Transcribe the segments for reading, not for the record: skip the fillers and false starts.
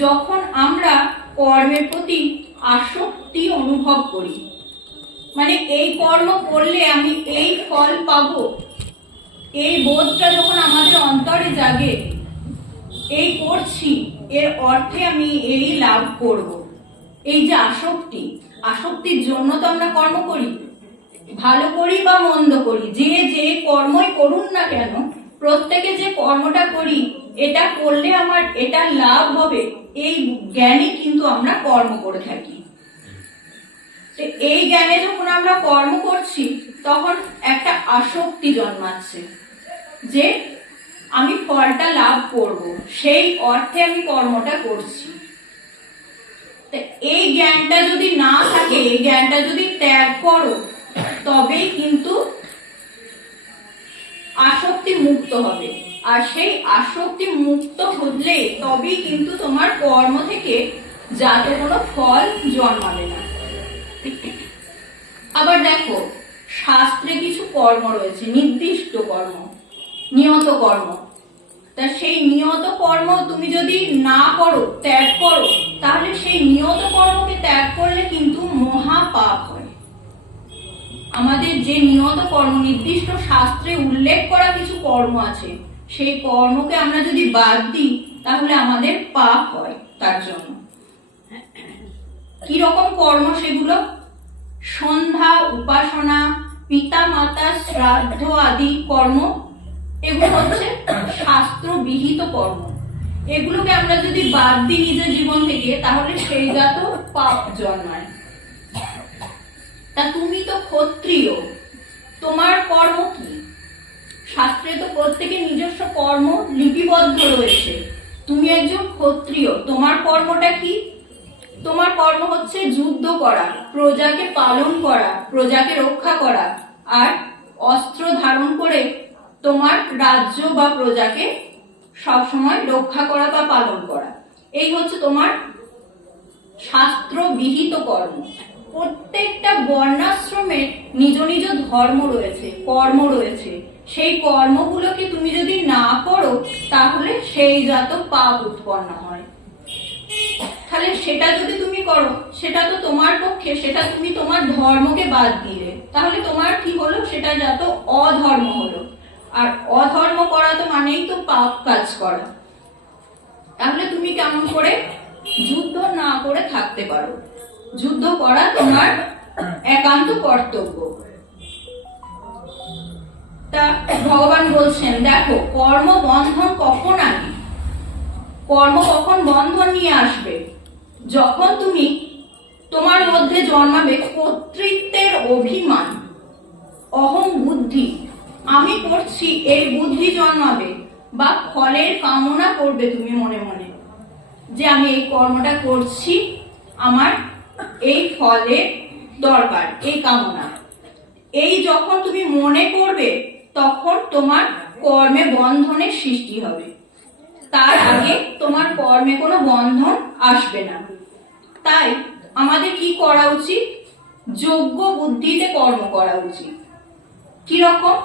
যখন আমরা কর্মের প্রতি আসক্তি অনুভব করি, মানে এই কর্ম করলে আমি এই ফল পাবো, এই বোধটা যখন আমাদের অন্তরে জাগে, এই করছি এর অর্থে আমি এই লাভ করব, এই যে আসক্তি, আসক্তির জন্য তো আমরা কর্ম করি, ভালো করি বা মন্দ করি, যে যে কর্মই করুন না কেন, প্রত্যেকে যে কর্মটা করি এটা করলে আমার এটা লাভ হবে, এই জ্ঞানে কিন্তু আমরা কর্ম করে থাকি। এই জ্ঞানে যখন আমরা কর্ম করছি তখন একটা আসক্তি জন্মাচ্ছে যে আমি ফলটা লাভ করব, সেই অর্থে আমি কর্মটা করছি। এই জ্ঞানটা যদি না থাকে, এই জ্ঞানটা যদি ত্যাগ করো, তবেই কিন্তু আসক্তি মুক্ত হবে। আর সেই আসক্তি মুক্ত হলে তবেই কিন্তু তোমার কর্ম থেকে যাতে কোনো ফল জন্মাবে না। আবার দেখো, শাস্ত্রে কিছু কর্ম রয়েছে, নির্দিষ্ট কর্ম, নিয়ত কর্ম। তা সেই নিয়ত কর্ম তুমি যদি না করো, ত্যাগ করো, তাহলে সেই নিয়ত কর্মকে ত্যাগ করলে কিন্তু মহা পাপ হয়। আমাদের যে নিয়ত কর্ম, নির্দিষ্ট শাস্ত্রে উল্লেখ করা কিছু কর্ম আছে, সেই কর্মকে আমরা যদি বাদ দিই তাহলে আমাদের পাপ হয়। তার জন্য কি রকম কর্ম সেগুলো? সন্ধ্যা, উপাসনা, পিতা মাতা শ্রাদ্ধ আদি কর্ম, এগুলো হচ্ছে শাস্ত্র বিহিত কর্ম। এগুলোকে আমরা যদি বাদ দিই নিজের জীবন থেকে, তাহলে সেই জাত পাপ জন্মায়। তা তুমি তো ক্ষত্রিয়, তোমার কর্ম কি? শাস্ত্রে তো প্রত্যেকের নিজস্ব কর্ম লিপিবদ্ধ রয়েছে। তুমি একজন ক্ষত্রিয়, তোমার কর্মটা কি? তোমার কর্ম হচ্ছে যুদ্ধ করা, প্রজাকে পালন করা, প্রজাকে রক্ষা করা, আর অস্ত্র ধারণ করে তোমার রাজ্য বা প্রজাকে সবসময় রক্ষা করা বা পালন করা। এই হচ্ছে তোমার শাস্ত্র বিহিত কর্ম। প্রত্যেকটা বর্ণাশ্রমের নিজ নিজ ধর্ম রয়েছে, কর্ম রয়েছে। সেই কর্মগুলোকে তুমি যদি না করো তাহলে সেই জাত পাপ উৎপন্ন হয়। তাহলে সেটা যদি তুমি করো, সেটা তো তোমার পক্ষে, সেটা তুমি তোমার ধর্মকে বাদ দিলে, তাহলে তোমার কি হলো? সেটা জাত অধর্ম হলো। আর অধর্ম করা তো মানেই তো পাপ কাজ করা। তাহলে তুমি কেমন করে যুদ্ধ না করে থাকতে পারো? যুদ্ধ করা তোমার একান্ত কর্তব্য। তা ভগবান বলছেন, দেখো কর্ম বন্ধন কখন আনে, কর্ম কখন বন্ধন নিয়ে আসবে? যখন তুমি তোমার মধ্যে জন্মাবে কর্তৃত্বের অভিমান, অহং বুদ্ধি, আমি করছি এই বুদ্ধি জন্মাবে, বা ফলের কামনা করবে তুমি মনে মনে, যে আমি এই কর্মটা করছি, আমার এই ফলের দরকার, এই কামনা। এই যখন তুমি মনে করবে তখন তোমার কর্মে বন্ধনের সৃষ্টি হবে। তার আগে তোমার কর্মে কোনো বন্ধন আসবে না। তাই আমাদের কি করা উচিত? যোগ্য বুদ্ধিতে কর্ম করা উচিত। কিরকম?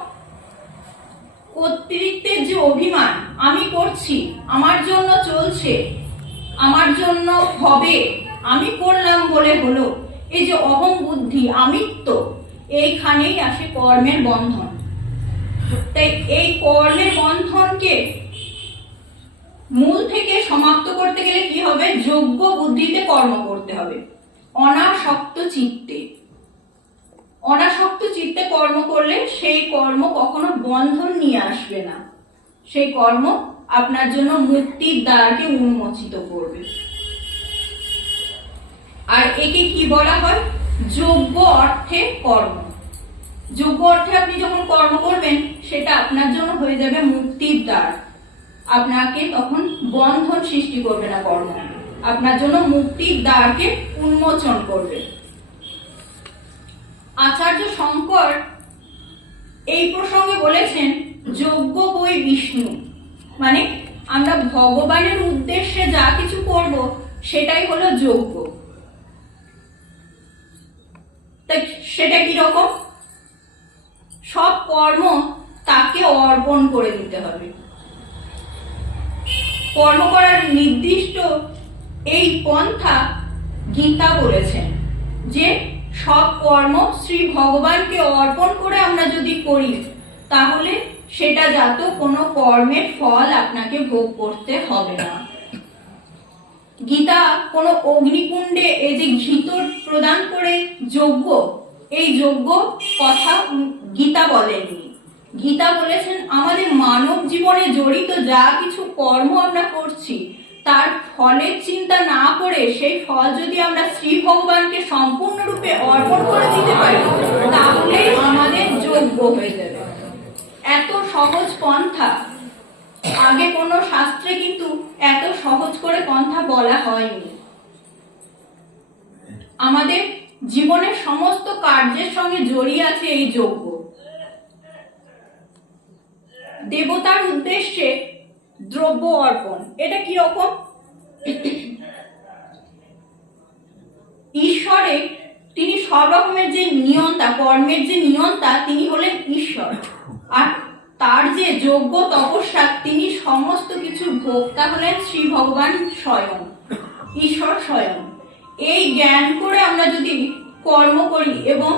কর্তৃত্বের যে অভিমান, আমি করছি, আমার জন্য চলছে, আমার জন্য হবে, আমি করলাম বলে হলো, এই যে অহং বুদ্ধি, আমিত্ব, এইখানেই আসে কর্মের বন্ধন। তাই এই কর্মের বন্ধনকে মূল থেকে সমাপ্ত করতে গেলে কি হবে? যোগ্য বুদ্ধিতে কর্ম করতে হবে, অনাসক্ত চিত্তে। অনাসক্ত চিত্তে কর্ম করলে সেই কর্ম কখনো বন্ধন নিয়ে আসবে না, সেই কর্ম আপনার জন্য মুক্তির দ্বারকে উন্মোচিত করবে। আর একে কি বলা হয়? যোগ্য অর্থে কর্ম। যোগ্য অর্থে আপনি যখন কর্ম করবেন, সেটা আপনার জন্য হয়ে যাবে মুক্তির দ্বার। আপনাকে তখন বন্ধন সৃষ্টি করবে না কর্ম, আপনার জন্য মুক্তির দ্বারকে উন্মোচন করবে। আচার্য শঙ্কর এই প্রসঙ্গে বলেছেন, যোগ্য বই বিষ্ণু, মানে আমরা ভগবানের উদ্দেশ্যে যা কিছু করব সেটাই হলো যোগ্য। তাই সেটা কি রকম? সব কর্ম তাকে অর্পণ করে দিতে হবে। কর্ম করার নির্দিষ্ট এই পন্থা গীতা বলেছেন যে সব কর্ম শ্রী ভগবানকে অর্পণ করে আমরা যদি করি তাহলে সেটা যাত কোনো কর্মের ফল আপনাকে ভোগ করতে হবে না। গীতা কোনো অগ্নিকুণ্ডে এই যে ঘিতর প্রদান করে যজ্ঞ, এই যজ্ঞ কথা গীতা বলেননি। গীতা বলেছেন আমাদের মানব জীবনে জড়িত যা কিছু কর্ম আমরা করছি তার ফলের চিন্তা না করে সেই ফল যদি আমরা শ্রী ভগবানকে সম্পূর্ণরূপে অর্পণ করে দিতে পারি তাহলে আমাদের যোগ্য হয়ে যাবে। এত সহজ পন্থা আগে কোনো শাস্ত্রে কিন্তু এত সহজ করে পন্থা বলা হয়নি। আমাদের জীবনের সমস্ত কার্যের সঙ্গে জড়িয়ে আছে এই যজ্ঞ। দেবতার উদ্দেশ্যে দ্রব্য অর্পণ, এটা কি রকম? ঈশ্বরে তিনি সব রকমের যে নিয়ন্তা, কর্মের যে নিয়ন্তা, তিনি হলেন ঈশ্বর। আর তার যে যজ্ঞ তপস্যা, তিনি সমস্ত কিছু ভোক্তা হলেন শ্রী ভগবান স্বয়ং, ঈশ্বর স্বয়ং। এই জ্ঞান করে আমরা যদি কর্ম করি এবং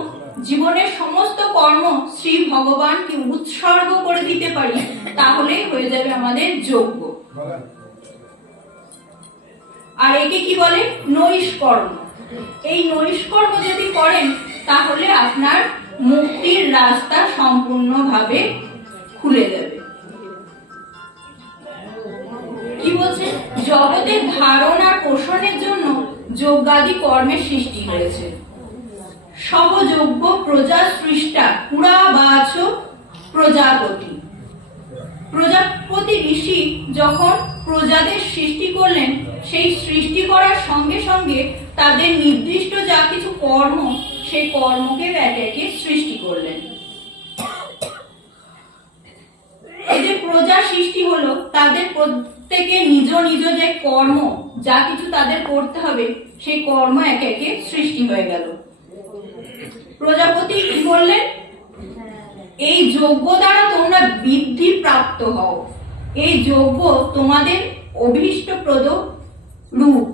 জীবনের সমস্ত কর্ম শ্রী ভগবানকে উৎসর্গ করে দিতে পারি তাহলে হয়ে যাবে আমাদের যজ্ঞ। আর একে কি বলে? নৈষ্কর্ম। এই নৈষ্কর্ম যদি করেন তাহলে আপনার মুক্তির রাস্তা সম্পূর্ণভাবে খুলে যাবে। কি বলছে? জগতের ধারণ আর পোষণের জন্য যজ্ঞাদি কর্মের সৃষ্টি হয়েছে। সহযোগ্য প্রজা সৃষ্টা পুরা বাচ প্রজাপতি। প্রজাপতি ঋষি যখন প্রজাদের সৃষ্টি করলেন, সেই সৃষ্টি করার সঙ্গে সঙ্গে তাদের নির্দিষ্ট যা কিছু কর্ম, সেই কর্মকে একে একে সৃষ্টি করলেন। এই যে প্রজা সৃষ্টি হলো, তাদের প্রত্যেকে নিজ নিজ যে কর্ম, যা কিছু তাদের করতে হবে, সেই কর্ম একে একে সৃষ্টি হয়ে গেল। প্রজাপতি কি বললেন? এই যজ্ঞ দ্বারা তোমরা বৃদ্ধি প্রাপ্ত হও। এই যজ্ঞ তোমাদের অভীষ্টপ্রদ রূপ।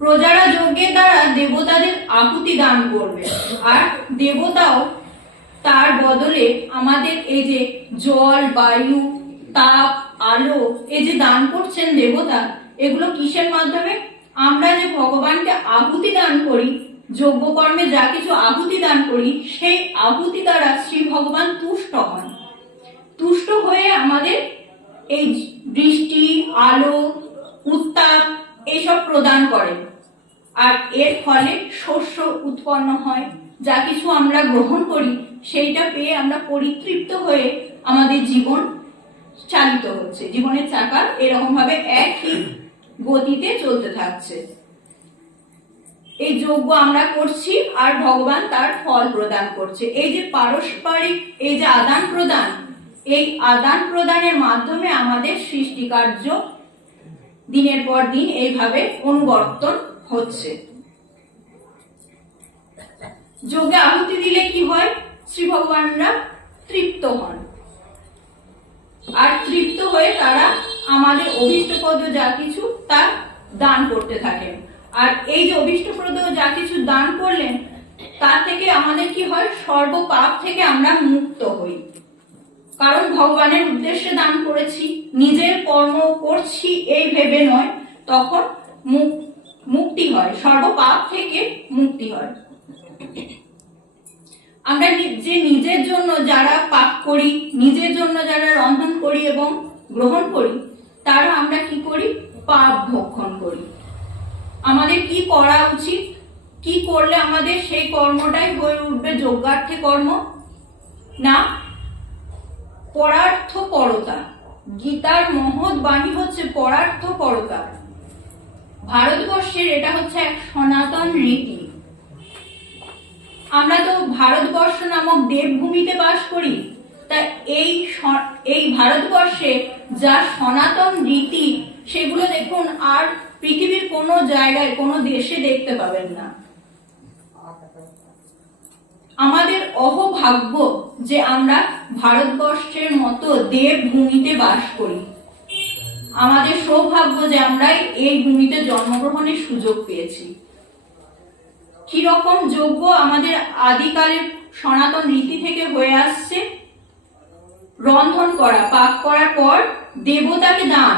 প্রজারা যজ্ঞের দ্বারা দেবতাদের আহুতি দান করবে, আর দেবতাও তার বদলে আমাদের এই যে জল, বায়ু, তাপ, আলো, এই যে দান করছেন দেবতা, এগুলো কিসের মাধ্যমে? আমরা যে ভগবানকে আহুতি দান করি, যজ্ঞ কর্মে যা কিছু আহুতি দান করি, সেই আহুতি দ্বারা শ্রী ভগবান তুষ্ট হন। তুষ্ট হয়ে আমাদের এই বৃষ্টি, আলো, উত্তাপ এইসব প্রদান করেন। আর এর ফলে শস্য উৎপন্ন হয়, যা কিছু আমরা গ্রহণ করি সেইটা পেয়ে আমরা পরিতৃপ্ত হয়ে আমাদের জীবন চালিত হচ্ছে। জীবনের চাকা এরকম ভাবে একই গতিতে চলতে থাকছে। এই যজ্ঞ আমরা করছি আর ভগবান তার ফল প্রদান করছে। এই যে পারস্পরিক এই যে আদান প্রদান, এই আদান প্রদানের মাধ্যমে আমাদের সৃষ্টি কার্য দিনের পর দিন এইভাবে অনুবর্তন হচ্ছে। যজ্ঞে আহুতি দিলে কি হয়? শ্রী ভগবানরা তৃপ্ত হন, আর তৃপ্ত হয়ে তারা আমাদের অভীষ্টপ্রদ যা কিছু তা দান করতে থাকেন। আর এই যে অভীষ্টপ্রদ যা কিছু দান করলেন, তা থেকে আমাদের কি হয়? সর্ব পাপ থেকে আমরা মুক্ত হই। কারণ ভগবানের উদ্দেশ্যে দান করেছি, নিজের কর্ম করছি এই ভেবে নয়, তখন মুক্তি হয়, সর্ব পাপ থেকে মুক্তি হয়। আমরা যে নিজের জন্য যারা পাক করি, নিজের জন্য যারা রন্ধন করি এবং গ্রহণ করি, তারা আমরা কি করি? পাপ ভক্ষণ করি। আমাদের কি করা উচিত? কি করলে আমাদের সেই কর্মটাই হয়ে উঠবে যজ্ঞার্থে কর্ম? না, পরার্থ পরতা। গীতার মহৎ বাণী হচ্ছে পরার্থ পরতা। ভারতবর্ষের এটা হচ্ছে এক সনাতন রীতি। আমরা তো ভারতবর্ষ নামক দেবভূমিতে বাস করি, তাই এই ভারতবর্ষে যা সনাতন রীতি, সেগুলো দেখুন আর পৃথিবীর কোনো জায়গায়, কোনো দেশে দেখতে পাবেন না। আমাদের অহোভাগ্য যে আমরা ভারতবর্ষের মতো দেবভূমিতে বাস করি। আমাদের সৌভাগ্য যে আমরা এই ভূমিতে জন্মগ্রহণের সুযোগ পেয়েছি। কিরকম যজ্ঞ আমাদের আদিকালের সনাতন রীতি থেকে হয়ে আসছে? রন্ধন করা, পাক করার পর দেবতাকে দান,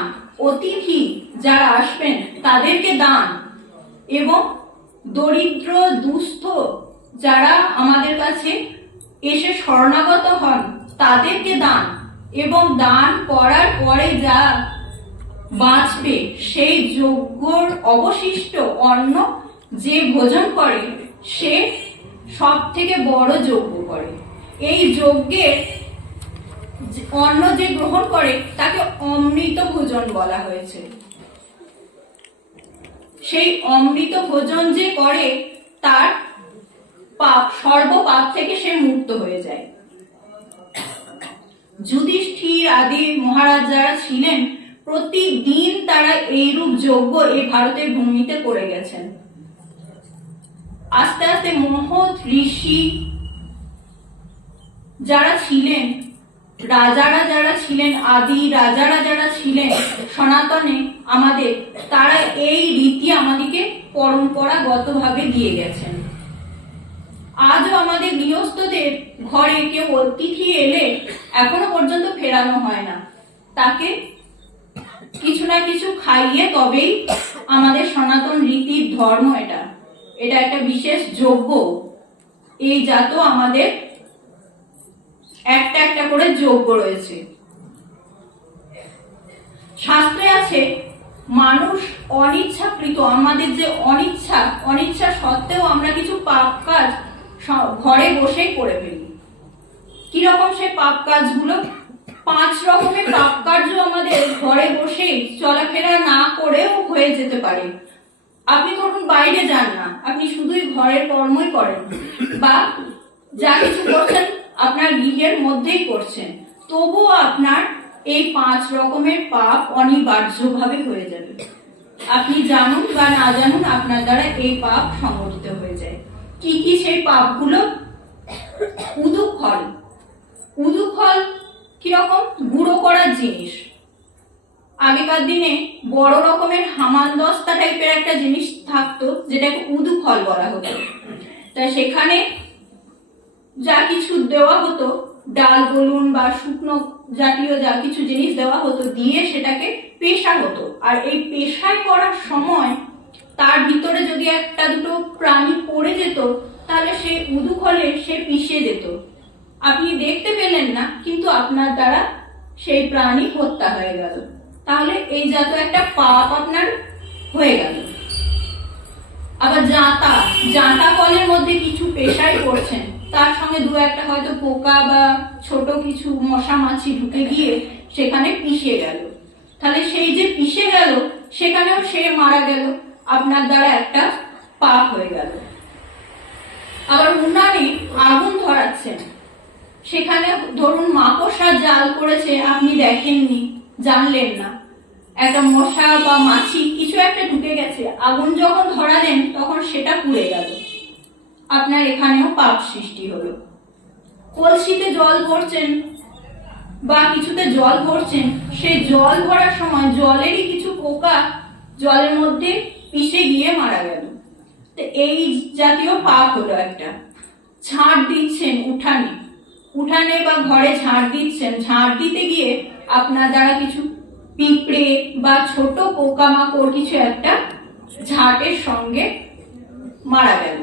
অতিথি যারা আসবেন তাদেরকে দান, এবং দরিদ্র দুস্থ যারা আমাদের কাছে এসে শরণাগত হন তাদেরকে দান, এবং দান করার পরে যা বাঁচবে সেই যজ্ঞর অবশিষ্ট অন্ন যে ভোজন করে সে সব থেকে বড় যজ্ঞ করে। এই যজ্ঞের অন্ন যে গ্রহণ করে তাকে অমৃত ভোজন বলা হয়েছে। সেই অমৃত ভোজন যে করে তার পাপ, সর্বপাপ থেকে সে মুক্ত হয়ে যায়। যুধিষ্ঠির আদি মহারাজ যারা ছিলেন প্রতিদিন তারা এইরূপ যজ্ঞ এই ভারতের ভূমিতে করে গেছেন। আস্তে আস্তে মহৎ ঋষি যারা ছিলেন, রাজারা যারা ছিলেন, আদি রাজারা যারা ছিলেন সনাতনে আমাদের, তারা এই রীতি আমাদেরকে পরম্পরাগতভাবে দিয়ে গেছেন। আজও আমাদের গৃহস্থদের ঘরে কেউ অতিথি এলে এখনো পর্যন্ত ফেরানো হয় না, তাকে কিছু না কিছু খাইয়ে তবেই আমাদের সনাতন রীতির ধর্ম। এটা একটা বিশেষ যজ্ঞ। এই জাত আমাদের একটা একটা করে যজ্ঞ রয়েছে। শাস্ত্রে আছে মানুষ অনিচ্ছাকৃত, আমাদের যে অনিচ্ছা সত্ত্বেও আমরা কিছু পাপ কাজ ঘরে বসেই করে ফেলি। কিরকম সে পাপ কাজগুলো? 5 রকমের পাপ কার্য আমাদের ঘরে বসেই চলাফেরা না করেও হয়ে যেতে পারে। আপনি ধরুন বাইরে যান না, আপনি শুধুই ঘরের কর্মই করেন, বা যা কিছু করছেন আপনার গৃহের মধ্যেই করছেন, তবুও আপনার এই 5 রকমের পাপ অনিবার্যভাবে হয়ে যাবে। আপনি জানুন বা না জানুন আপনার দ্বারা এই পাপ সংগঠিত হয়ে যায়। কি কি সেই পাপগুলো? উদুখল কিরকম? গুঁড়ো করার জিনিস। আগেকার দিনে বড় রকমের হামানদস্তা টাইপের একটা জিনিস থাকতো যেটাকে উদুখল বলা হতো। তাই সেখানে যা কিছু দেওয়া হতো, ডাল বলুন বা শুকনো জাতীয় যা কিছু জিনিস দেওয়া হতো, দিয়ে সেটাকে পেশা হতো। আর এই পেশায় করার সময় তার ভিতরে যদি একটা দুটো প্রাণী পড়ে যেত তাহলে সেই উদুখলে সে পিষে যেত। আপনি দেখতে পেলেন না, কিন্তু আপনার দ্বারা সেই প্রাণী হত্যা হয়ে গেল। তাহলে এই জাত একটা পাপ আপনার হয়ে গেল। আবার জাঁতা কলের মধ্যে কিছু পেশায় করছেন, তার সঙ্গে 2-1টা হয়তো পোকা বা ছোট কিছু মশা মাছি ঢুকে গিয়ে সেখানে পিষে গেল। তাহলে সেই যে পিষে গেল সেখানেও সে মারা গেল, আপনার দ্বারা একটা পাপ হয়ে গেল। আবার উনানে আগুন ধরাচ্ছেন, সেখানে ধরুন মাকড়সার জাল করেছে, আপনি দেখেননি, জানলেন না, একটা মশা বা মাছি কিছু একটা ঢুকে গেছে, আগুন যখন ধরালেন তখন সেটা পুড়ে গেল, আপনার এখানেও পাপ সৃষ্টি হলো। কলসিতে জল ভরছেন বা কিছুতে জল ভরছেন, সেই জল ভরার সময় জলেরই কিছু পোকা জলের মধ্যে পিষে গিয়ে মারা গেল, তো এই জাতীয় পাপ হলো একটা। ঝাড় দিচ্ছেন উঠানে বা ঘরে ঝাড় দিচ্ছেন, ঝাড় দিতে গিয়ে আপনার দ্বারা কিছু পিঁপড়ে বা ছোট পোকামাকড় কিছু একটা ঝাড়ের সঙ্গে মারা গেল।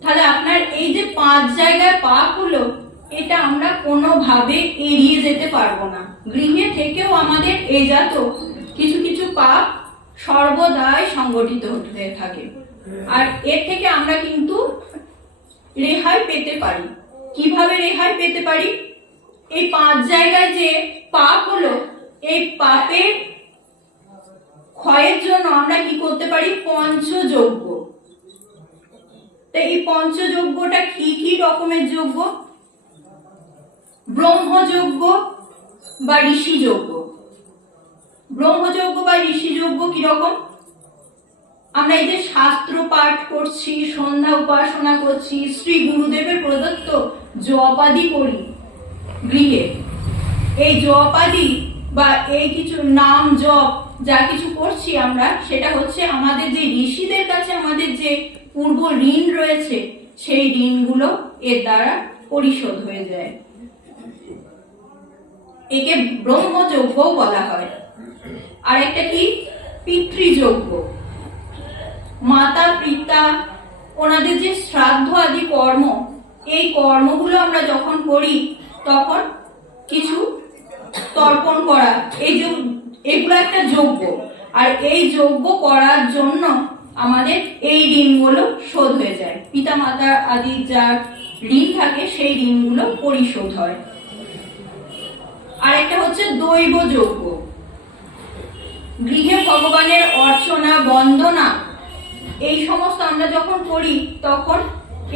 তাহলে আপনার এই যে 5 জায়গায় পাপ হলো, এটা আমরা কোনোভাবে এড়িয়ে যেতে পারবো না। গৃহে থেকেও আমাদের এই জাত কিছু কিছু পাপ সর্বদাই সংগঠিত হতে থাকে, আর এর থেকে আমরা কিন্তু রেহাই পেতে পারি। কিভাবে রেহাই পেতে পারি? এই 5 জায়গায় যে পাপ হলো, এই পাপের ক্ষয়ের জন্য আমরা কি করতে পারি? পঞ্চযজ্ঞ। তো এই পঞ্চযজ্ঞটা কি কি রকমের যজ্ঞ? ব্রহ্মযজ্ঞ বা ঋষিযজ্ঞ। ব্রহ্মযজ্ঞ বা ঋষিযজ্ঞ কিরকম? আমরা এই যে শাস্ত্র পাঠ করছি, সন্ধ্যা উপাসনা করছি, শ্রী গুরুদেবের প্রদত্ত জপাদি করি গৃহে, এই জপাদি বা এই কিছু নাম জপ যা কিছু করছি আমরা, সেটা হচ্ছে আমাদের যে ঋষিদের কাছে আমাদের যে পূর্ব ঋণ রয়েছে, সেই ঋণগুলো এর দ্বারা পরিশোধ হয়ে যায়। একে ব্রহ্মযজ্ঞ বলা হয়। আর একটা কি, পিতৃযজ্ঞ। মাতা পিতা ওনাদের যে শ্রাদ্ধ আদি কর্ম, এই কর্মগুলো আমরা যখন করি তখন কিছু তর্পণ করা, এই যে এগুলো একটা যজ্ঞ। আর এই যজ্ঞ করার জন্য আমাদের এই ঋণগুলো শোধ হয়ে যায়। পিতা মাতা আদি যার ঋণ থাকে সেই ঋণগুলো পরিশোধ হয়। আর একটা হচ্ছে দৈব যজ্ঞ। গৃহে ভগবানের অর্চনা বন্দনা এই সমস্ত আমরা যখন করি তখন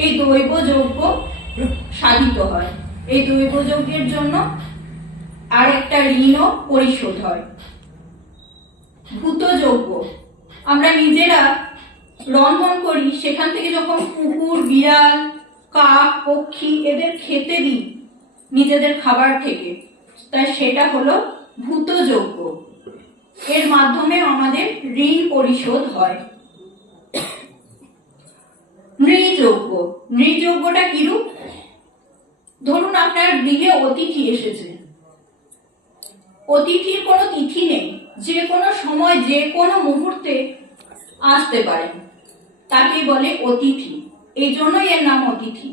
এই দৈব যজ্ঞ সাধিত হয়। এই দৈব যজ্ঞের জন্য আর একটা ঋণও পরিশোধ হয়। ভূত যজ্ঞ, আমরা নিজেরা রন্ধন করি, সেখান থেকে যখন কুকুর বিড়াল কাক পক্ষী এদের খেতে দিই নিজেদের খাবার থেকে, তাই সেটা হলো ভূত যজ্ঞ। এর মাধ্যমে আমাদের ঋণ পরিশোধ হয়। নৃযজ্ঞ। নৃযজ্ঞটা কিরূপ? ধরুন আপনার গৃহে অতিথি এসেছে, অতিথির কোনো তিথি নেই, যে কোনো সময় যে কোনো মুহূর্তে আসতে পারে, তাকে বলে অতিথি। এই জন্যই এর নাম অতিথি।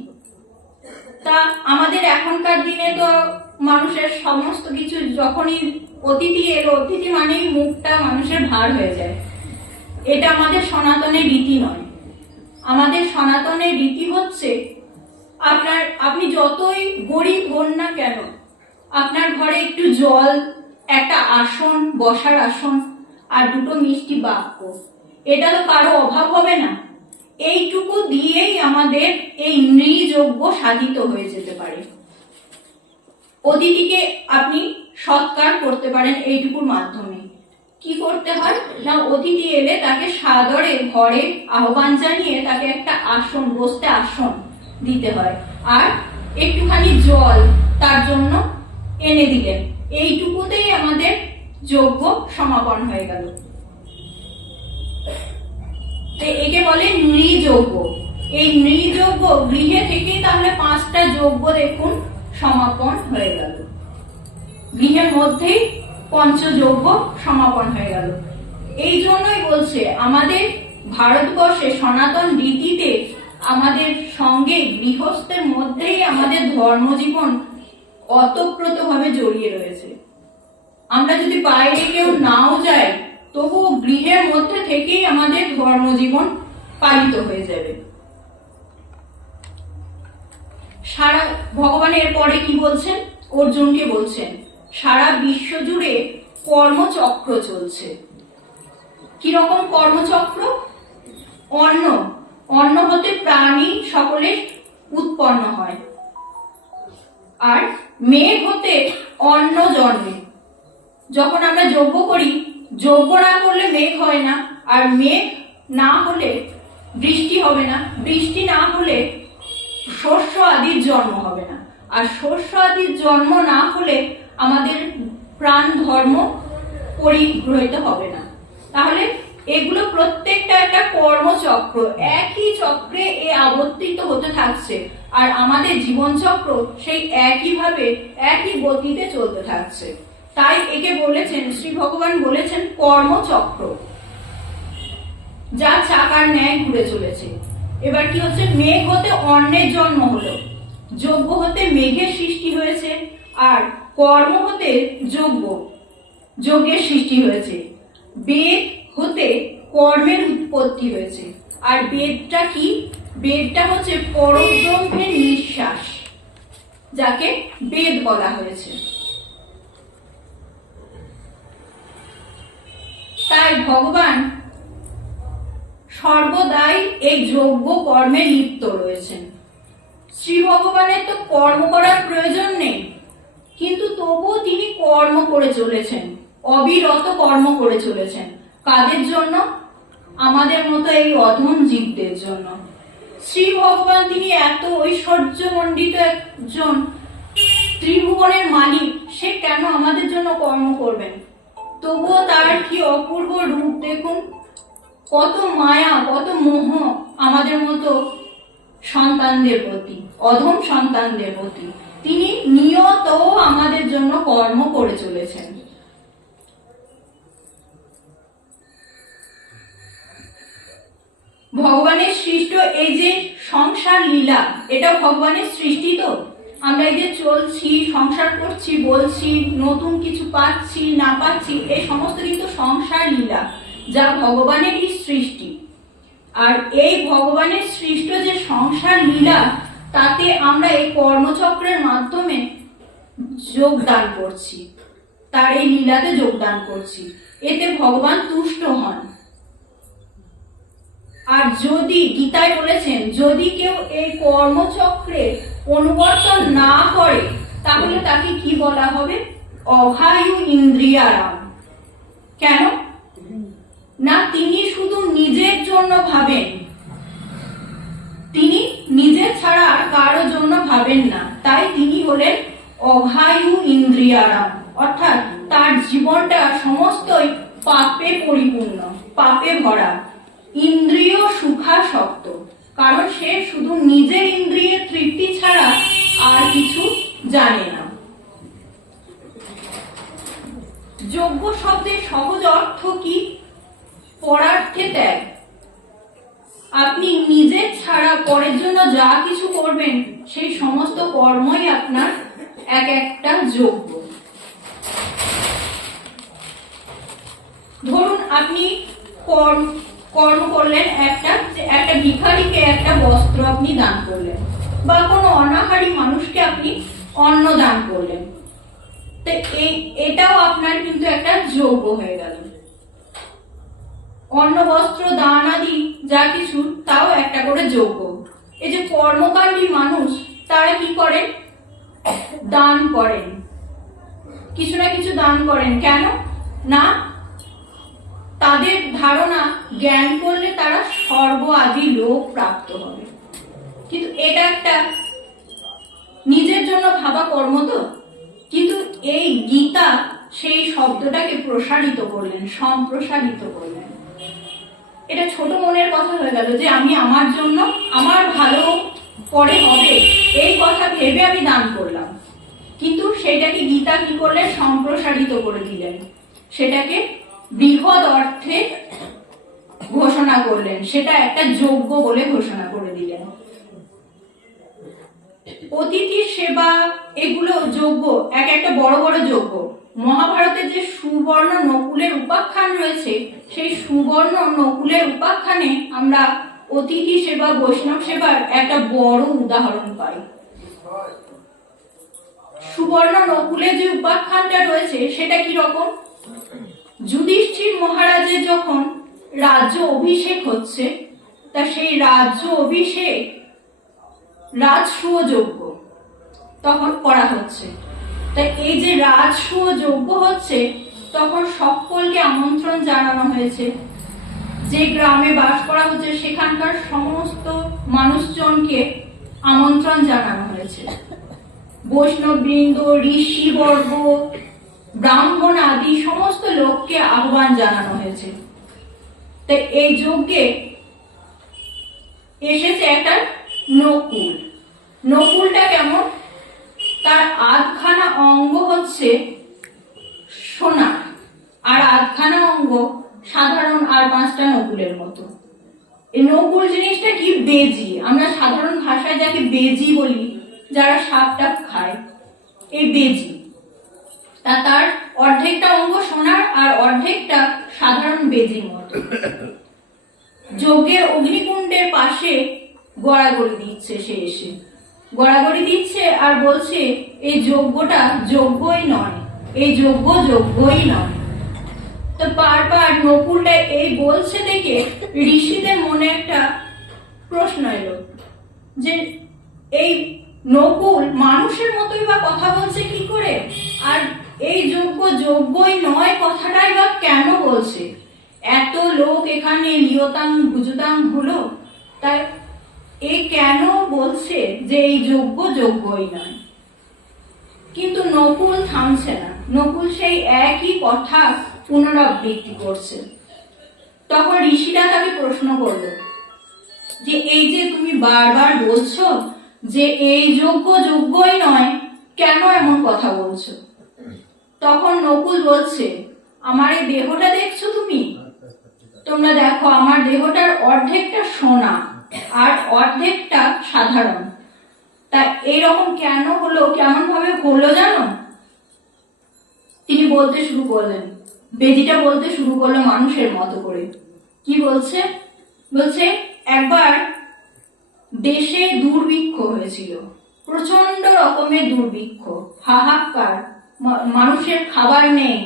তা আমাদের এখনকার দিনে তো মানুষের সমস্ত কিছু, যখনই অতিথি এলো, অতিথি মানেই মুখটা মানুষের ভার হয়ে যায়। এটা আমাদের সনাতনের রীতি নয়। আমাদের সনাতনের রীতি হচ্ছে, আপনি যতই গরিব হন না কেন, আপনার ঘরে একটু জল, একটা আসন, বসার আসন আর দুটো মিষ্টি বাক্য, এটা তো কারো অভাব হবে না। এইটুকু দিয়েই আমাদের এই নৃযজ্ঞ সাধিত হয়ে যেতে পারে। অতিথিকে আপনি সৎকার করতে পারেন এইটুকুর মাধ্যমে। কি করতে হয় না, অতিথি এলে তাকে সাদরে ঘরে আহ্বান জানিয়ে তাকে একটা আসন, বসতে আসন দিতে হয়, আর একটুখানি জল তার জন্য এনে দিলেন। এইটুকুতেই আমাদের যজ্ঞ সমাপন হয়ে গেল। একে বলে নৃযজ্ঞ। এই নৃযজ্ঞ গৃহে থেকেই তাহলে 5টা যজ্ঞ দেখুন সমাপন হয়ে গেল। গৃহের মধ্যেই পঞ্চযজ্ঞ সমাপন হয়ে গেল। এই জন্যই বলছে আমাদের ভারতবর্ষে সনাতন রীতিতে আমাদের সঙ্গে গৃহস্থের মধ্যেই আমাদের ধর্মজীবন ওতপ্রোতভাবে জড়িয়ে রয়েছে। আমরা যদি বাইরে কেউ নাও যাই, তবুও গৃহের মধ্যে থেকেই আমাদের ধর্মজীবন পালিত হয়ে যাবে। সারা ভগবানের পরে কি বলছেন? অর্জুনকে বলছেন সারা বিশ্ব জুড়ে কর্মচক্র চলছে। কিরকম কর্মচক্র? অন্ন হতে প্রাণী সকলের উৎপন্ন হয়, আর মেঘ হতে অন্ন জন্মে। যখন আমরা যজ্ঞ করি, যজ্ঞ না করলে মেঘ হয় না, আর মেঘ না হলে বৃষ্টি হবে না, বৃষ্টি না হলে শস্য আদির জন্ম হবে না, আর শস্য আদির জন্ম না হলে আমাদের প্রাণ ধর্ম পরিগ্রহিত হবে না। তাহলে এগুলো প্রত্যেকটা একটা কর্মচক্র, একই চক্রে এ আবর্তিত হতে থাকছে, আর আমাদের জীবন চক্র সেই একইভাবে একই গতিতে চলতে থাকছে। তাই একে বলেছেন, শ্রী ভগবান বলেছেন কর্মচক্র, যা চাকার ন্যায় ঘুরে চলেছে। এবার কি হচ্ছে? মেঘ হতে অন্নের জন্ম হলো, যজ্ঞ হতে মেঘের সৃষ্টি হয়েছে, আর কর্ম হতে যজ্ঞের সৃষ্টি হয়েছে। বেদ হতে কর্মের উৎপত্তি হয়েছে। আর বেদটা কি? বেদটা হচ্ছে পরব্রহ্মের নিঃশ্বাস, যাকে বেদ বলা হয়েছে। তাই ভগবান সর্বদাই এই যজ্ঞ কর্মে লিপ্ত রয়েছেন। শ্রী ভগবানের তো কর্ম করার প্রয়োজন নেই, কিন্তু তবুও তিনি কর্ম করে চলেছেন, অবিরত কর্ম করে চলেছেন। কাদের জন্য? আমাদের মতো এই অধম জীবদের জন্য। শ্রী ভগবান তিনি এত ঐশ্বর্যমণ্ডিত একজন ত্রিভুবনের মালিক, সে কেন আমাদের জন্য কর্ম করবেন? তবুও তার কি অপূর্ব রূপ দেখুন, কত মায়া, কত মোহ আমাদের মতো সন্তানদের প্রতি, অধম সন্তানদের প্রতি। তিনি নিয়ত আমাদের জন্য কর্ম করে চলেছেন। ভগবানের সৃষ্ট এই যে সংসার লীলা, এটা ভগবানের সৃষ্টি। তো আমরা এই যে চলছি, সংসার করছি, বলছি, নতুন কিছু পাচ্ছি না পাচ্ছি, এই সমস্ত কিন্তু সংসার লীলা, যা ভগবানেরই সৃষ্টি। আর এই ভগবানের সৃষ্ট যে সংসার লীলা, তাতে আমরা এই কর্মচক্রের মাধ্যমে যোগদান করছি, তার এই লীলাতে যোগদান করছি। এতে ভগবান তুষ্ট হন। আর যদি গীতায় বলেছেন, যদি কেউ এই কর্মচক্রে অনুবর্তন না করে, তাহলে তাকে কি বলা হবে? অঘায়ু ইন্দ্রিয়ারাম। কেন না? তিনি শুধু নিজের জন্য ভাবেন, তিনি নিজের ছাড়া আর কারোর জন্য ভাবেন না। তাই তিনি হলেন অঘায়ু ইন্দ্রিয়ারাম, অর্থাৎ তার জীবনটা সমস্তই পাপে পরিপূর্ণ, পাপে ভরা, ইন্দ্রিয় সুখাসক্ত। কারণ সে শুধু নিজের ইন্দ্রিয়ের তৃপ্তি ছাড়া আর কিছু জানে না। যোগ্য শব্দের সহজ অর্থ কি? পরার্থে ত্যাগ। আপনি নিজের ছাড়া পরের জন্য যা কিছু করবেন, সেই সমস্ত কর্মই আপনার এক একটা যোগ্য। ধরুন আপনি কর্ম করলেন, একটা ভিখারিকে একটা বস্ত্র আপনি দান করলেন, বা কোনো অনাহারী মানুষকে আপনি অন্ন দান করলেন, তো এটাও আপনার কিন্তু একটা যোগ্য হয়ে গেল। অন্ন বস্ত্র দান আদি যা কিছু, তাও একটা করে যোগ্য। এই যে কর্মকাণ্ডী মানুষ, তারা কি করেন? দান করেন, কিছু না কিছু দান করেন। কেন না? তাদের ধারণা জ্ঞান করলে তারা স্বর্গ আদি লোক প্রাপ্ত হবে। কিন্তু এটা একটা নিজের জন্য ভাবা কর্ম। তো কিন্তু এই গীতা সেই শব্দটাকে প্রসারিত করলেন, সম্প্রসারিত করলেন। এটা ছোট মনের কথা হয়ে গেল যে আমি আমার জন্য, আমার ভালো পরে হবে, এই কথা ভেবে আমি দান করলাম। কিন্তু সেটাকে গীতা কি করলেন? সম্প্রসারিত করে দিলেন, সেটাকে বৃহৎ অর্থে ঘোষণা করলেন, সেটা একটা যোগ্য বলে ঘোষণা করে দিলেন। অতিথি সেবা, এগুলো যোগ্য, এক একটা বড় বড় যোগ্য। মহাভারতের যে সুবর্ণ নকুলের উপাখ্যান রয়েছে, সেই সুবর্ণ নকুলের উপাখ্যানে আমরা অতিথি সেবা, বৈষ্ণব সেবার একটা বড় উদাহরণ পাই। সুবর্ণ নকুলের যে উপাখ্যানটা রয়েছে, সেটা কি রকম? যুধিষ্ঠির মহারাজের যখন রাজ্য অভিষেক হচ্ছে, তা সেই রাজ্য অভিষেক রাজসূয় যজ্ঞ তখন করা হচ্ছে। তাই এই যে রাজসূয় যজ্ঞ হচ্ছে, তখন সকলকে আমন্ত্রণ জানানো হয়েছে। যে গ্রামে বাস করা হচ্ছে, সেখানকার সমস্ত মানুষজনকে আমন্ত্রণ জানানো হয়েছে। বৈষ্ণববৃন্দ, ঋষিবর্গ, ব্রাহ্মণ আদি সমস্ত লোককে আহ্বান জানানো হয়েছে। তাই এই যজ্ঞে এসেছে একটা নকুল। নকুলটা কেমন? তার আধখানা অঙ্গ হচ্ছে সোনা, আর আধখানা অঙ্গ সাধারণ আর 5টা নকুলের মতো। এই নকুল জিনিসটা কি? বেজি। আমরা সাধারণ ভাষায় যাকে বেজি বলি, যারা সাপটা খায়, এই বেজি। তার অর্ধেকটা অঙ্গ সোনার আর অর্ধেকটা সাধারণ বেজির মতো। যজ্ঞের অগ্নিকুণ্ডের পাশে গড়াগড়ি দিচ্ছে, সে এসে গড়াগড়ি দিচ্ছে আর বলছে এই যজ্ঞটা যোগ্যই নয়, এই যজ্ঞ যোগ্যই নয়। তো বারবার নকুলটা এই বলছে দেখে ঋষিদের মনে একটা প্রশ্ন এলো যে এই নকুল মানুষের মতোই বা কথা বলছে কি করে, আর এই যজ্ঞ যোগ্যই নয় কথাটাই বা কেন বলছে? এত লোক এখানে লিয়তাং ভুজতাং হলো, তাই এ কেন বলছে যে এই যজ্ঞ যোগ্যই নয়? কিন্তু নকুল থামছে না। নকুল সেই একই কথা পুনরাবৃত্তি করছে। তখন ঋষিরা তাকে প্রশ্ন করলো যে এই যে তুমি বারবার বলছো যে এই যোগ্যই নয়, কেন এমন কথা বলছো? তখন নকুল বলছে, আমার এই দেহটা দেখছো তুমি, তোমরা দেখো আমার দেহটার অর্ধেকটা সোনা আর অর্ধেকটা সাধারণ। তা এইরকম কেন হলো, কেমন ভাবে হলো জানো? তিনি বলতে শুরু করলেন, বেজিটা বলতে শুরু করলো মানুষের মতো করে। কি বলছে? বলছে একবার দেশে দুর্ভিক্ষ হয়েছিল, প্রচন্ড রকমের দুর্ভিক্ষ, হাহাকার, মানুষের খাবার নেই,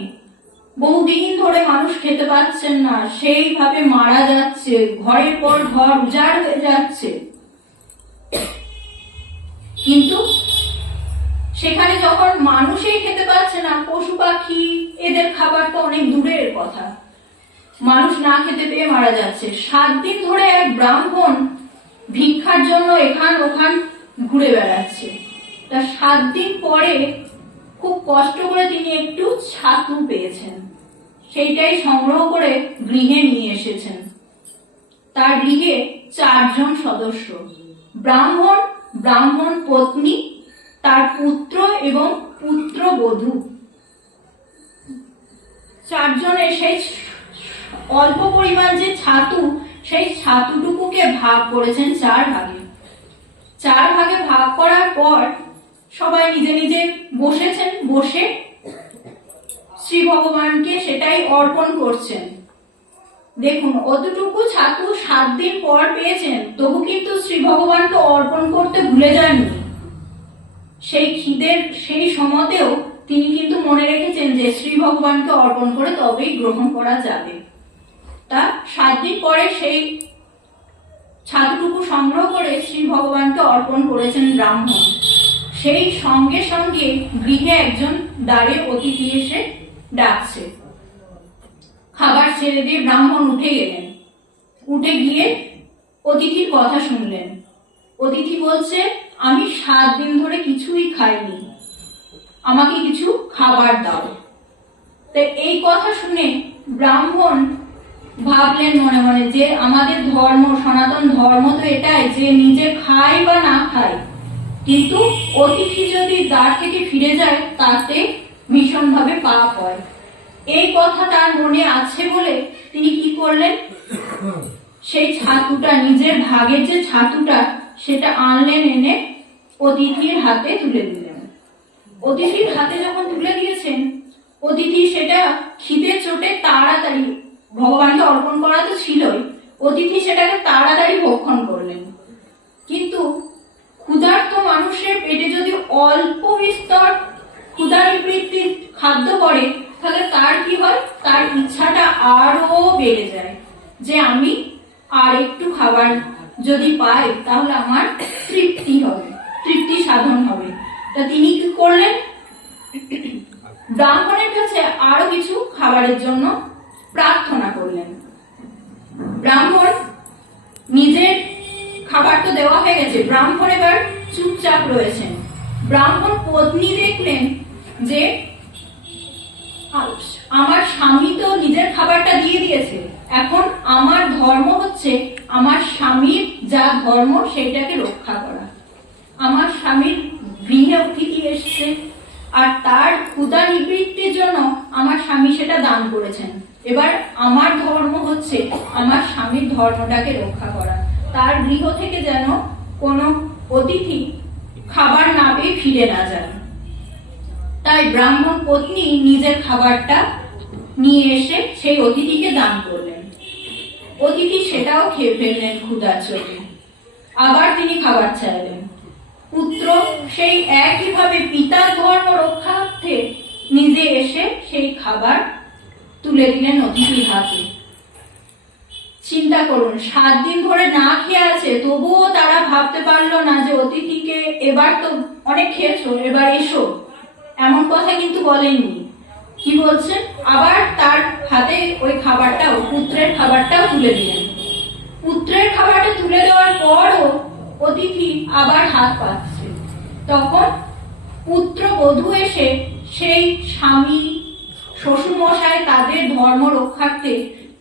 বহুদিন ধরে মানুষ খেতে পাচ্ছেন না, সেইভাবে মারা যাচ্ছে, ঘরের পর ঘর উজাড় হয়ে যাচ্ছে। কিন্তু সেখানে যখন মানুষই খেতে পাচ্ছে না, পশু পাখি এদের খাবার তো অনেক দূরের কথা, মানুষ না খেতে পেয়ে মারা যাচ্ছে। 7 দিন ধরে এক ব্রাহ্মণ ভিক্ষার জন্য এখান ওখান ঘুরে বেড়াচ্ছে। তা 7 দিন পরে খুব কষ্ট করে তিনি একটু ছাতু পেয়েছেন, সেইটাই সংগ্রহ করে গৃহে নিয়ে এসেছেন। তার গৃহে 4 জন সদস্য, ব্রাহ্মণ, ব্রাহ্মণ পত্নী, তার পুত্র এবং পুত্রবধূ। 4 জনের সেই অল্প পরিমাণ যে ছাতু, সেই ছাতুটুকুকে ভাগ করেছেন 4 ভাগে। 4 ভাগে ভাগ করার পর সবাই নিজে নিজে বসেছেন, বসে শ্রী ভগবানকে সেটাই অর্পণ করছেন। দেখুন, অতটুকু ছাতু 7 দিন পর পেয়েছেন, তবু কিন্তু শ্রী ভগবানকে অর্পণ করতে ভুলে যাননি। সেই খিদের সেই সময়তেও তিনি কিন্তু মনে রেখেছেন যে শ্রী ভগবানকে অর্পণ করে তবেই গ্রহণ করা যাবে। তা 7 দিন পরে সেই ছাতুটুকু সংগ্রহ করে শ্রী ভগবানকে অর্পণ করেছেন ব্রাহ্মণ। সেই সঙ্গে সঙ্গে গৃহে একজন দ্বারে অতিথি এসে ডাকছে। খাবার ছেড়ে দিয়ে ব্রাহ্মণ উঠে গেলেন, উঠে গিয়ে অতিথির কথা শুনলেন। অতিথি বলছে, আমি 7 দিন ধরে কিছুই খাইনি, আমাকে কিছু খাবার দাও। তো এই কথা শুনে ব্রাহ্মণ ভাবলেন মনে মনে যে আমাদের ধর্ম, সনাতন ধর্ম তো এটাই যে নিজে খায় বা না খায়, কিন্তু অতিথি যদি দ্বার থেকে ফিরে যায় তাতে ভীষণভাবে পাপ হয়। এই কথা তার মনে আছে বলে তিনি কি করলেন, সেই ছাতুটা, নিজের ভাগের যে ছাতুটা, সেটা আনলেন, এনে অতিথির হাতে তুলে দিলেন। অতিথির হাতে যখন তুলে দিয়েছেন, অতিথি সেটা খিদে চোটে তাড়াতাড়ি, ভগবানকে অর্পণ করা তো ছিলই, অতিথি সেটাকে তাড়াতাড়ি ভক্ষণ করলেন। কিন্তু ক্ষুধার্ত মানুষের পেটে যদি অল্প বিস্তর ক্ষুধা নিবৃত্তি খাদ্য পড়ে, তাহলে তার কি হয়, তার ইচ্ছাটা আরো বেড়ে যায় যে আমি আর একটু খাবার যদি পাই তাহলে আমার তৃপ্তি হবে, তৃপ্তি সাধন হবে। তা তিনি কি করলেন, ব্রাহ্মণের কাছে আরো কিছু খাবারের জন্য প্রার্থনা করলেন। ব্রাহ্মণ নিজের খাবার তো দেওয়া হয়ে গেছে, ব্রাহ্মণ এবার চুপচাপ রয়েছেন। ব্রাহ্মণ পত্নী দেখলেন যে আমার স্বামী তো নিজের খাবারটা দিয়ে দিয়েছে, এখন আমার ধর্ম হচ্ছে আমার স্বামীর যা ধর্ম সেইটাকে রক্ষা করা। আমার স্বামীর গৃহে অতিথি এসছে আর তার ক্ষুধা নিবৃত্তির জন্য আমার স্বামী সেটা দান করেছেন, এবার আমার ধর্ম হচ্ছে আমার স্বামীর ধর্মটাকে রক্ষা করা, তার গৃহ থেকে যেন কোনো অতিথি খাবার না পেয়ে ফিরে না যায়। তাই ব্রাহ্মণ পত্নী নিজের খাবারটা নিয়ে এসে সেই অতিথিকে দান করলেন। অতিথি সেটাও খেয়ে ফেললেন ক্ষুধার চোটে। আবার তিনি খাবার চাইলেন। পুত্র সেই একইভাবে পিতার ধর্ম রক্ষার্থে নিজে এসে সেই খাবার তুলে দিলেন অতিথির হাতে। চিন্তা করুন, 7 দিন ধরে না খেয়ে আছে, তবুও তারা ভাবতে পারলো না যে অতিথিকে এবার তো অনেক খেয়েছো, এবার এসো, এমন কথা কিন্তু বলেননি। কি বলছেন, আবার তার হাতে ওই খাবারটাও, পুত্রের খাবারটাও তুলে দিলেন। পুত্রের খাবারটা তুলে দেওয়ার পরও অতিথি আবার হাত পাচ্ছে। তখন পুত্রবধূ এসে সেই স্বামী শ্বশুর মশাই তাদের ধর্ম রক্ষার্থে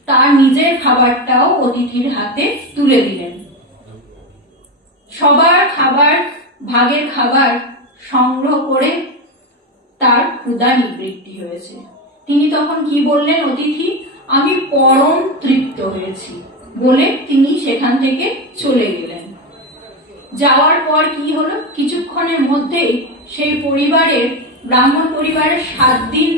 তার নিজের খাবারটাও অতিথির হাতে তুলে দিলেন। সবার খাবার, ভাগের খাবার সংগ্রহ করে তার ক্ষুধা নিবৃত্তি হয়েছে। তিনি তখন কি বললেন? অতিথি, আমি পরম তৃপ্ত হয়েছি বলে তিনি সেখান থেকে চলে গেলেন। যাওয়ার পর কি হলো? কিছুক্ষণের মধ্যেই সেই পরিবারের, ব্রাহ্মণ পরিবারের 7 দিন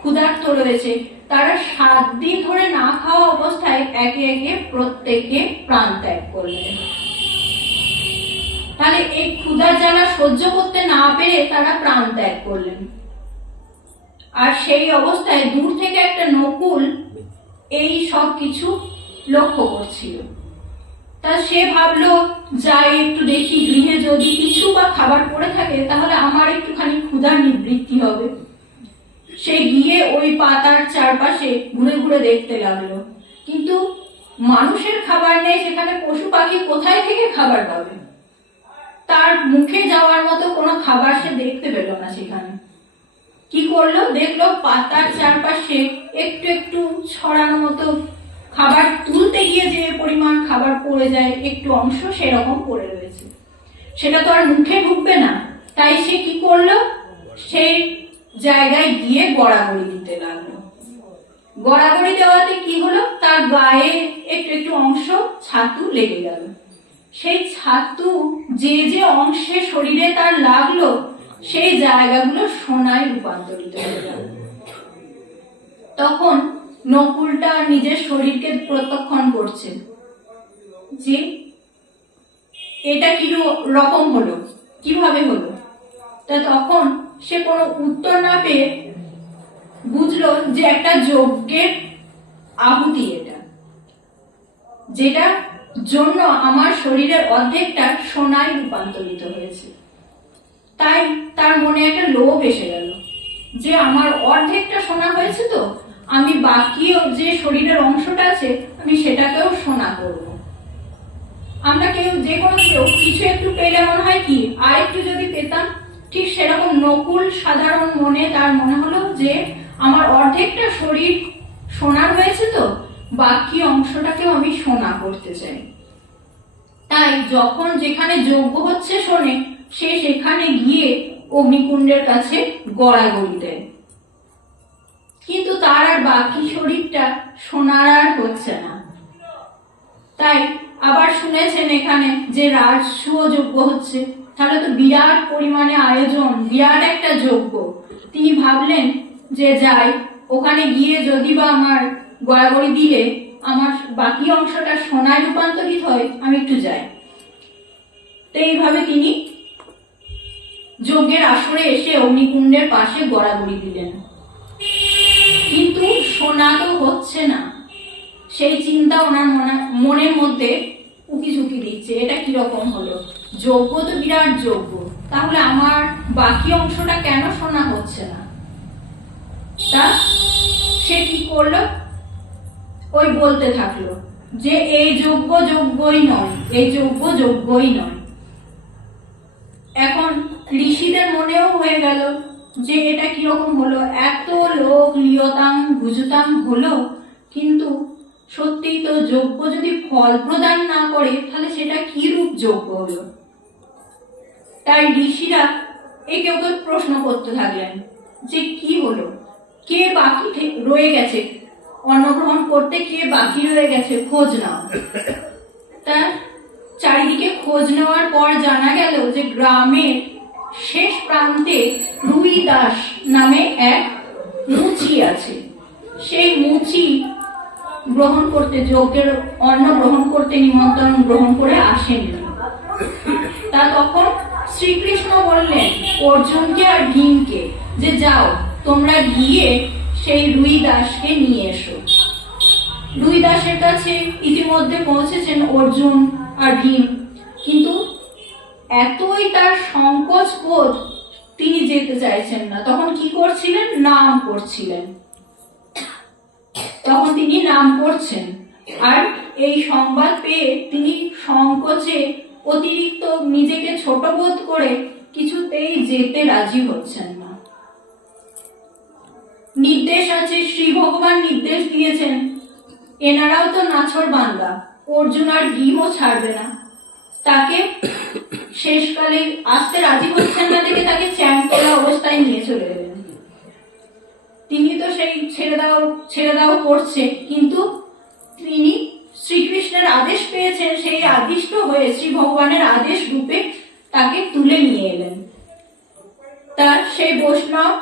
ক্ষুধার্ত রয়েছে। তারা 7 দিন ধরে না খাওয়া অবস্থায় একে একে প্রত্যেকে প্রাণ ত্যাগ করলেন। তাহলে এই ক্ষুধার জ্বালা সহ্য করতে না পেরে তারা প্রাণ ত্যাগ করলেন। আর সেই অবস্থায় দূর থেকে একটা নকুল এই সব কিছু লক্ষ্য করছিল। তা সে ভাবলো, যাই একটু দেখি গৃহে যদি কিছু বা খাবার পড়ে থাকে তাহলে আমার একটুখানি ক্ষুধার নিবৃত্তি হবে। সে গিয়ে ওই পাতার চারপাশে ঘুরে ঘুরে দেখতে লাগলো, কিন্তু মানুষের খাবার নেই সেখানে, পশু পাখি কোথায় থেকে খাবার পাবে? তার মুখে যাওয়ার মতো কোনো খাবার সে দেখতে পেল না সেখানে। কি করলো? দেখলো পাতার চারপাশে একটু একটু ছড়ানো মতো খাবার, তুলতে গিয়ে যে পরিমাণ খাবার পড়ে যায় একটু অংশ সেরকম পড়ে রয়েছে। সেটা তো আর মুখে ঢুকবে না, তাই সে কি করলো? সেই জায়গায় গিয়ে গড়াগড়ি দিতে লাগলো। গড়াগড়ি দেওয়াতে কি হলো? তার গায়ে একটু একটু অংশ ছাতু লেগে গেল। সেই ছাতু যে যে অংশে শরীরে তার লাগলো সেই জায়গাগুলো সোনায় রূপান্তরিত হয়ে গেল। তখন নকুলটা নিজের শরীরকে প্রত্যক্ষণ করছে যে এটা কি রকম হলো, কিভাবে হলো। তা তখন সে কোনো উত্তর না পেয়ে বুঝলো যে একটা যজ্ঞের আহুতি এটা, যেটা জন্য আমার শরীরের অর্ধেকটা সোনায় রূপান্তরিত হয়েছে। তাই তার মনে একটা লোভ এসে গেল যে আমার অর্ধেকটা সোনা হয়েছে, তো আমি বাকি যে শরীরের অংশটা আছে আমি সেটাকেও সোনা করব। আমরা কেউ যে কোনো কেউ কিছু একটু পেলে মনে হয় কি আর একটু যদি পেতাম, ঠিক সেরকম নকুল সাধারণ মনে তার মনে হলো যে আমার অর্ধেকটা শরীর সোনার হয়েছে, তো বাকি অংশটাকেও আমি সোনা করতে চাই। তাই যখন যেখানে যজ্ঞ হচ্ছে শোনে, সে সেখানে গিয়ে অগ্নিকুণ্ডের কাছে গড়াগড়ি দেয়। কিন্তু তার আর বাকি শরীরটা সোনার আর হচ্ছে না। তাই আবার শুনেছেন এখানে যে রাজসূয় যজ্ঞ হচ্ছে, তাহলে তো বিরাট পরিমাণে আয়োজন, বিরাট একটা যজ্ঞ। তিনি ভাবলেন যে যাই, ওখানে গিয়ে যদি বা আমার গড়াগড়ি দিলে আমার বাকি অংশটা সোনায় রূপান্তরিত হয়, আমি একটু যাই। তো এইভাবে তিনি যজ্ঞের আসরে এসে অগ্নিকুণ্ডের পাশে গড়াগড়ি দিলেন, কিন্তু সোনা তো হচ্ছে না। সেই চিন্তা ওনার মনের মধ্যে উকি ঝুঁকি দিচ্ছে, এটা কিরকম হলো? যজ্ঞ তো বিরাট যজ্ঞ, তাহলে আমার বাকি অংশটা কেন সোনা হচ্ছে না? তা সে কি করলো? ওই বলতে থাকলো যে এই যজ্ঞ যজ্ঞই নয়, এই যজ্ঞ যজ্ঞই নয়। এখন ঋষিদের মনেও হয়ে গেল যে এটা কিরকম হলো, এত লোক লিয়তাম গুজতাম হলো, কিন্তু সত্যিই তো যজ্ঞ যদি ফল প্রদান না করে তাহলে সেটা কি রূপ যজ্ঞ হলো? তাই ঋষিরা একে ওকে প্রশ্ন করতে থাকলেন যে কি হলো, কে বাকি রয়ে গেছে অন্নগ্রহণ করতে, কে বাকি রয়ে গেছে, খোঁজ নাও। তা চারিদিকে খোঁজ নেওয়ার পর জানা গেল যে গ্রামের শেষ প্রান্তে রুই দাস নামে এক মুচি আছে। সেই মুচি গ্রহণ করতে, যজ্ঞের অন্ন গ্রহণ করতে নিমন্ত্রণ গ্রহণ করে আসেননি। তা তখন শ্রীকৃষ্ণ বললেন অর্জুনকে আর ভীমকে যে যাও, তোমরা গিয়ে সেই রুই দাসকে নিয়ে এসো। রুই দাসের কাছে ইতিমধ্যে পৌঁছেছেন অর্জুন আর ভীম, কিন্তু এতই তার সংকোচ বোধ, তিনি যেতে চাইছেন না। তখন কি করছিলেন? নাম করছিলেন। তখন তিনি নাম করছেন, আর এই সংবাদ পেয়ে তিনি সংকোচে অতিরিক্ত নিজেকে ছোট বোধ করে কিছুতেই যেতে রাজি হচ্ছেন না। নির্দেশ আছে, শ্রী ভগবান নির্দেশ দিয়েছেন, এনারাও তো নাছর বান্দা, অর্জুন আর ভীমও ছাড়বে না। তাকে শেষকালে আসতে রাজি হচ্ছেন না দেখে তাকে চ্যাংতলা অবস্থায় নিয়ে চলে গেলেন। তিনি তো সেই ছেড়ে দাও করছে, কিন্তু তিনি শ্রীকৃষ্ণের আদেশ পেয়েছেন, সেই আদিষ্ট হয়ে শ্রী ভগবানের আদেশ রূপে তাকে তুলে নিয়ে এলেন। তার সেই বৈষ্ণব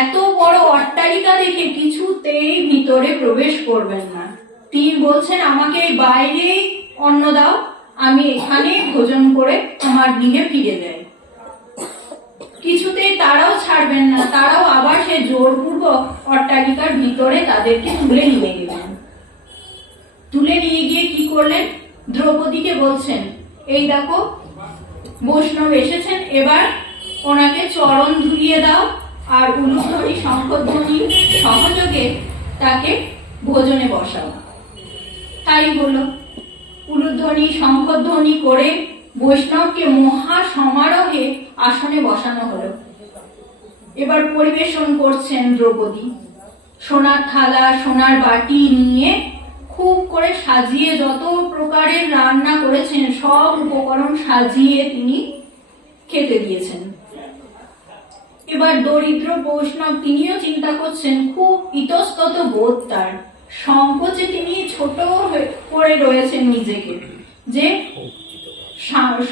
এত বড় অট্টালিকা দেখে কিছুতেই ভিতরে প্রবেশ করবেন না। তিনি বলছেন, আমাকে বাইরেই অন্ন দাও, আমি এখানে ভোজন করে আমার গৃহে ফিরে যাই। কিছুতেই তারাও ছাড়বেন না, তারাও আবার সে জোরপূর্বক অট্টালিকার ভিতরে তাদেরকে তুলে নিয়ে গেলেন। তুলে নিয়ে গিয়ে কি করলেন, দ্রৌপদীকে বলছেন, এই দেখো বৈষ্ণব এসেছেন, এবার ওনাকে চরণ ধুলিয়ে দাও আর উলুধ্বনি শঙ্খধ্বনি সহযোগে তাকে ভোজনে বসাও। তাই হলো, উলুধ্বনি শঙ্খধ্বনি করে বৈষ্ণবকে মহা সমারোহে আসনে বসানো হলো। এবার পরিবেশন করছেন দ্রৌপদী, সোনার থালা সোনার বাটি নিয়ে খুব করে সাজিয়ে, যত প্রকারের রান্না করেছেন সব উপকরণ সাজিয়ে তিনি খেতে দিয়েছেন। এবার দরিদ্র বৈষ্ণব তিনিও চিন্তা করছেন, খুব ইতস্তত বোধ তার, সংকোচে তিনি ছোট করে রয়েছেন নিজেকে, যে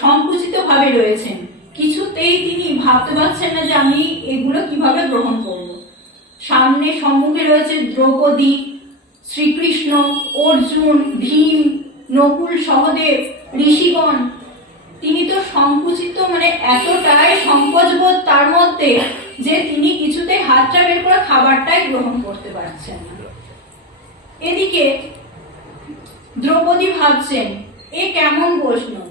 সংকুচিত ভাবে রয়েছেন, কিছুতেই তিনি ভাবতে পারছেন না যে আমি এগুলো কিভাবে গ্রহণ করব। সামনে সম্মুখে রয়েছে দ্রৌপদী, শ্রীকৃষ্ণ, অর্জুন, ভীম, নকুল, সহদেব, ঋষিগণ। তিনি তো সংকুচিত, মানে এতটাই সংকোচবোধ তার মধ্যে যে তিনি কিছুতে হাতটা বের করে খাবারটাই গ্রহণ করতে পারছেন না। এদিকে দ্রৌপদী ভাবছেন, এ কেমন বৈষ্ণব,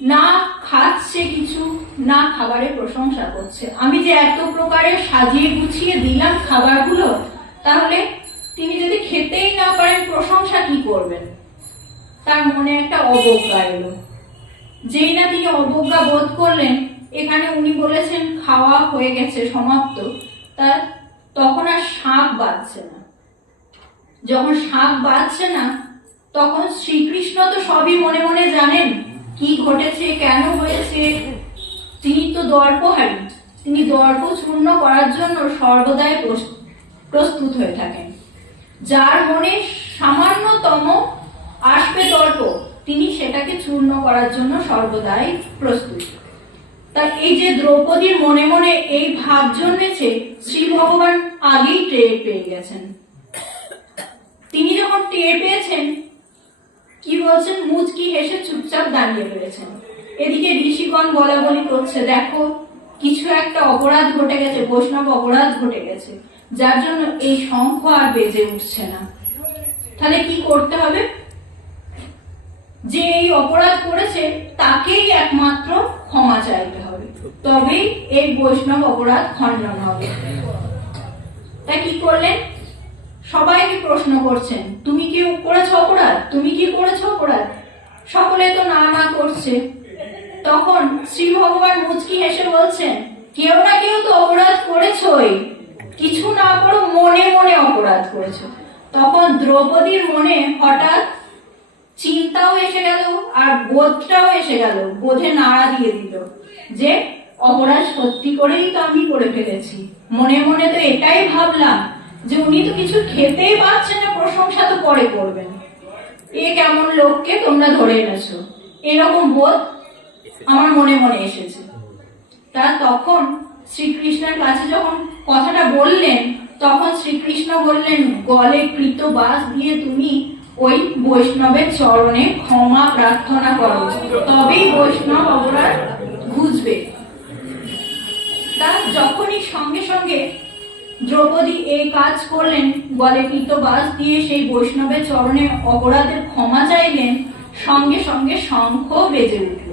না খাচ্ছে কিছু, না খাবারের প্রশংসা করছে। আমি যে এত প্রকারের সাজিয়ে গুছিয়ে দিলাম খাবারগুলো, তাহলে তিনি যদি খেতেই না পারেন প্রশংসা কি করবেন? তার মনে একটা অবজ্ঞা এলো। যেই না তিনি অবজ্ঞা বোধ করলেন, এখানে উনি বলেছেন খাওয়া হয়ে গেছে, সমাপ্ত, তার তখন আর শাঁখ বাজছে না। যখন শাঁখ বাজছে না, তখন শ্রীকৃষ্ণ তো সবই মনে মনে জানেন, কি ঘটেছে, কেন হয়েছে। তিনি তো দর্পহারী, তিনি দর্প চূর্ণ করার জন্য সর্বদাই প্রস্তুত হয়ে থাকেন। যার মনে সামান্যতম আসবে দর্প, তিনি সেটাকে চূর্ণ করার জন্য সর্বদাই প্রস্তুত। তা এই যে দ্রৌপদীর মনে মনে এই ভাব জন্মেছে, শ্রী ভগবান আগেই টের পেয়ে গেছেন। তিনি যখন টের পেয়েছেন, কি বলছেন, মুচকি হেসে চুপচাপ দাঁড়িয়ে রয়েছেন। এদিকে ঋষিগণ বলা বলি করছে, দেখো কিছু একটা অপরাধ ঘটে গেছে, বৈষ্ণব অপরাধ ঘটে গেছে, যার জন্য এই শঙ্খ আর বেজে উঠছে না। তাহলে কি করতে হবে? যে এই অপরাধ করেছে তাকেই একমাত্র ক্ষমা চাইতে হবে, তবেই এই বৈষ্ণব অপরাধ খণ্ডন হবে। তাই কি করলেন? সবাইকে প্রশ্ন করছেন, তুমি কি করেছো অপরাধ, তুমি কি করেছো অপরাধ? সকলে তো না না করছে। তখন শ্রী ভগবান মুচকি হেসে বলছেন, কেউ না কেউ তো অপরাধ করেছই, কিছু না করো মনে মনে অপরাধ করেছো। তখন দ্রৌপদীর মনে হঠাৎ চিন্তাও এসে গেল আর বোধটাও এসে গেল, বোধে নাড়া দিয়ে দিল যে অপরাধ সত্যি করেই তো আমি করে ফেলেছি। মনে মনে তো এটাই ভাবলাম যে উনি তো কিছু খেতেই পাচ্ছেন না, প্রশংসা তো পরে করবেন, এ কেমন লোককে তোমরা ধরে এনেছো, এরকম বোধ আমার মনে মনে এসেছে। তা তখন শ্রীকৃষ্ণের কাছে যখন কথাটা বললেন, তখন শ্রীকৃষ্ণ বললেন, গলে কৃত বাস দিয়ে তুমি ওই বৈষ্ণবের চরণে ক্ষমা প্রার্থনা করো, তবেই বৈষ্ণব অপরাধ ঘুচবে। তা যখনই সঙ্গে সঙ্গে দ্রৌপদী এই কাজ করলেন, গলে কৃত বাস দিয়ে সেই বৈষ্ণবের চরণে অপরাধের ক্ষমা চাইলেন, সঙ্গে সঙ্গে শঙ্খ বেজে উঠল।